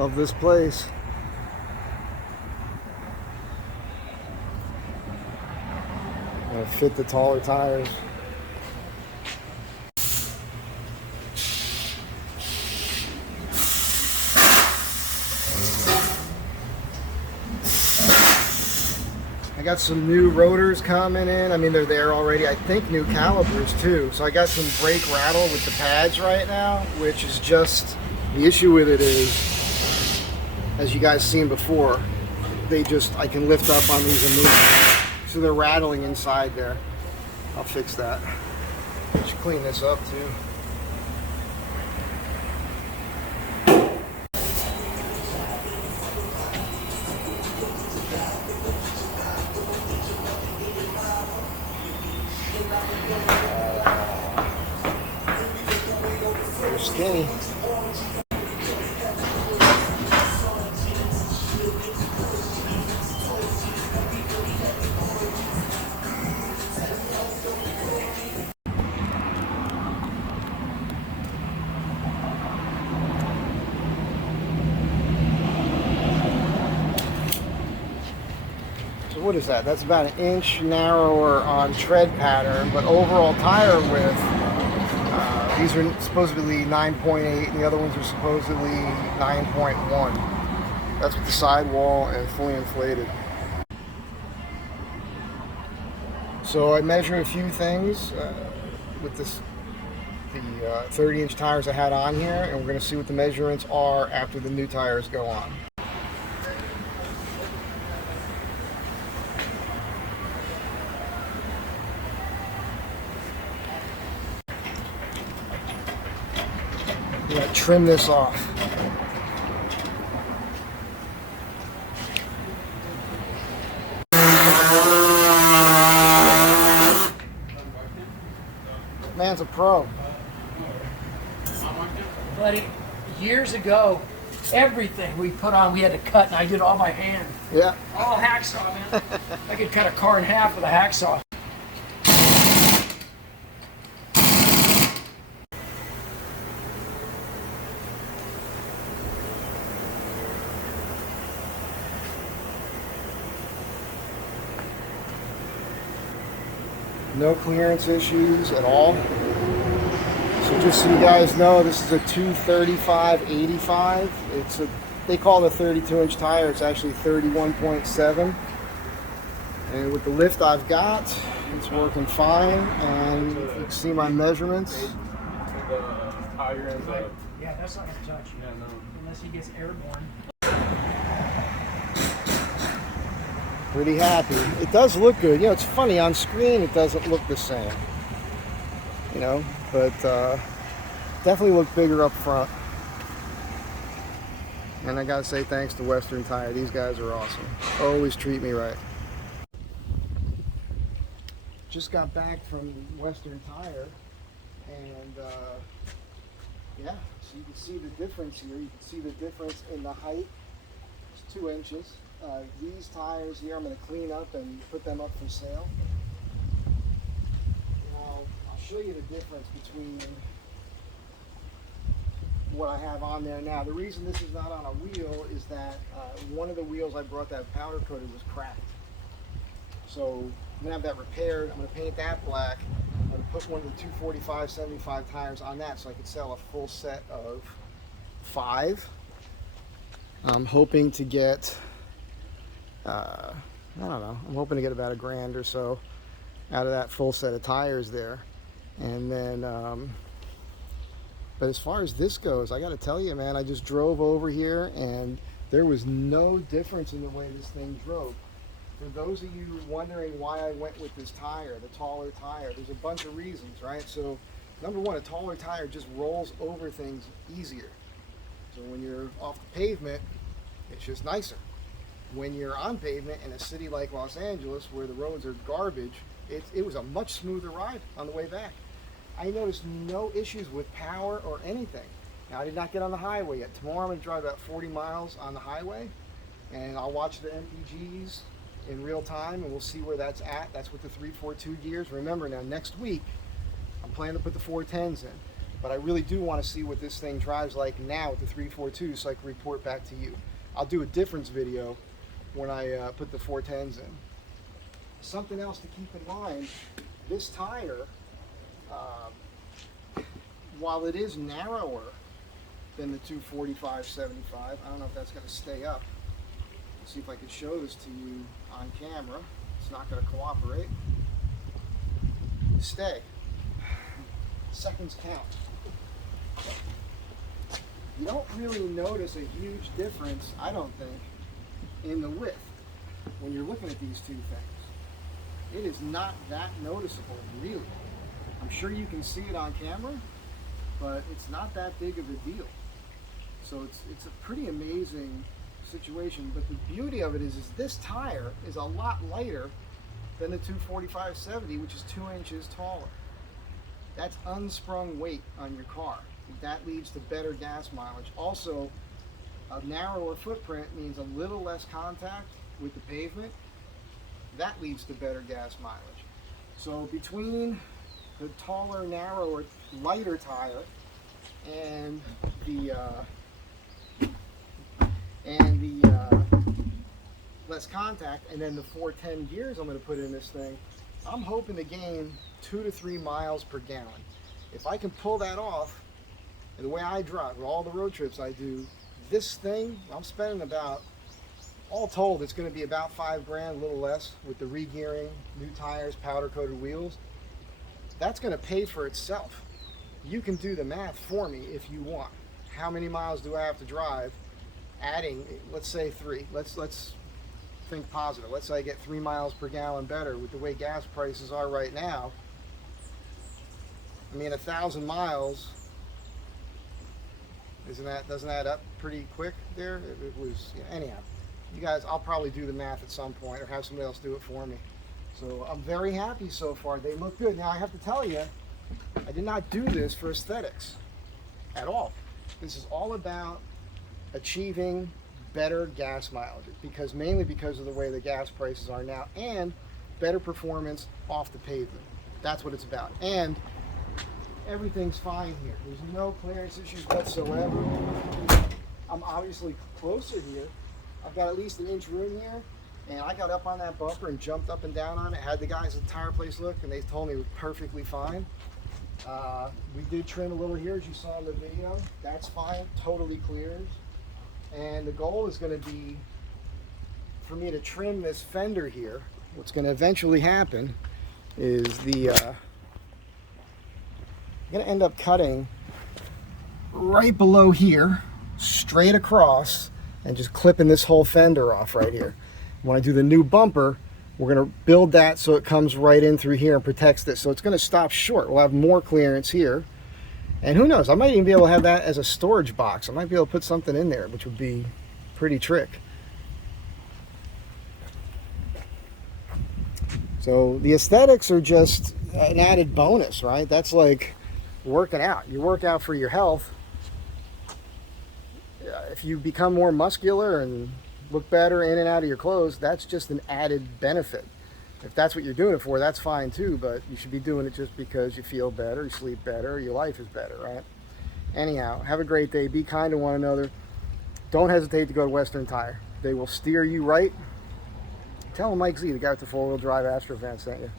Love this place. Gonna fit the taller tires. I got some new rotors coming in. I mean, they're there already. I think new calipers too. So I got some brake rattle with the pads right now, which is just, the issue with it is, as you guys seen before, I can lift up on these and move. So they're rattling inside there. I'll fix that. Should clean this up too. They're skinny. What is that? That's about an inch narrower on tread pattern, but overall tire width, these are supposedly 9.8 and the other ones are supposedly 9.1. That's with the sidewall and fully inflated. So I measured a few things with the 30-inch tires I had on here, and we're going to see what the measurements are after the new tires go on. I'm going to trim this off. Man's a pro. Buddy, years ago, everything we put on, we had to cut, and I did all by hand. Yeah. All hacksaw, man. I could cut a car in half with a hacksaw. No clearance issues at all. So just so you guys know, this is a 235/85. They call it a 32-inch tire. It's actually 31.7. And with the lift I've got, it's working fine. And you can see my measurements. Yeah, that's not gonna touch. Yeah, no. Unless he gets airborne. Pretty happy. It does look good. You know, it's funny, on screen it doesn't look the same. You know, but definitely look bigger up front. And I gotta say thanks to Western Tire. These guys are awesome. Always treat me right. Just got back from Western Tire, and yeah, so you can see the difference here. You can see the difference in the height. It's 2 inches. These tires here, I'm going to clean up and put them up for sale. Now, I'll show you the difference between what I have on there now. The reason this is not on a wheel is that one of the wheels I brought that powder coated was cracked. So I'm going to have that repaired. I'm going to paint that black. I'm going to put one of the 245/75 tires on that so I can sell a full set of 5. I'm hoping to get I don't know, I'm hoping to get about $1,000 or so out of that full set of tires there. And then but as far as this goes, I got to tell you, man, I just drove over here and there was no difference in the way this thing drove. For those of you wondering why I went with this tire, the taller tire, there's a bunch of reasons, right? So number one, a taller tire just rolls over things easier. So when you're off the pavement, it's just nicer. When you're on pavement in a city like Los Angeles where the roads are garbage, it was a much smoother ride on the way back. I noticed no issues with power or anything. Now, I did not get on the highway yet. Tomorrow I'm going to drive about 40 miles on the highway, and I'll watch the MPGs in real time, and we'll see where that's at. That's with the 342 gears. Remember, now next week I'm planning to put the 410s in. but I really do want to see what this thing drives like now with the 342 so I can report back to you. I'll do a difference video when I put the 410s in. Something else to keep in mind, this tire, while it is narrower than the 245/75, I don't know if that's going to stay up. Let's see if I can show this to you on camera. It's not going to cooperate. Stay. Seconds count. You don't really notice a huge difference, I don't think, in the width when you're looking at these two things. It is not that noticeable, really. I'm sure you can see it on camera, but it's not that big of a deal. So it's a pretty amazing situation. But the beauty of it is this tire is a lot lighter than the 245/70, which is 2 inches taller. That's unsprung weight on your car. That leads to better gas mileage. Also, a narrower footprint means a little less contact with the pavement. That leads to better gas mileage. So between the taller, narrower, lighter tire and the less contact, and then the 410 gears I'm going to put in this thing, I'm hoping to gain 2 to 3 miles per gallon. If I can pull that off, and the way I drive, with all the road trips I do, this thing, I'm spending about, all told, it's going to be about $5 grand, a little less, with the regearing, new tires, powder coated wheels. That's going to pay for itself. You can do the math for me if you want. How many miles do I have to drive? Adding, let's say 3. Let's think positive. Let's say I get 3 miles per gallon better with the way gas prices are right now. I mean, 1,000 miles, doesn't that add up pretty quick there? It was, anyhow. You guys, I'll probably do the math at some point or have somebody else do it for me. So I'm very happy so far. They look good. Now I have to tell you, I did not do this for aesthetics at all. This is all about achieving better gas mileage, mainly because of the way the gas prices are now, and better performance off the pavement. That's what it's about. And everything's fine here. There's no clearance issues whatsoever. I'm obviously closer here. I've got at least 1 inch room here, and I got up on that bumper and jumped up and down on it. Had the guys at the tire place look, and they told me it was perfectly fine. We did trim a little here, as you saw in the video. That's fine, totally clears. And the goal is going to be for me to trim this fender here. What's going to eventually happen is I'm going to end up cutting right below here, straight across, and just clipping this whole fender off right here. When I do the new bumper, we're going to build that so it comes right in through here and protects this. So it's going to stop short. We'll have more clearance here. And who knows, I might even be able to have that as a storage box. I might be able to put something in there, which would be pretty trick. So the aesthetics are just an added bonus, right? That's like working out. You work out for your health. If you become more muscular and look better in and out of your clothes, that's just an added benefit. If that's what you're doing it for, that's fine too, but you should be doing it just because you feel better, you sleep better, your life is better, right? Anyhow, have a great day. Be kind to one another. Don't hesitate to go to Western Tire. They will steer you right. Tell them Mike Z, the guy with the 4-wheel drive Astro van, sent you.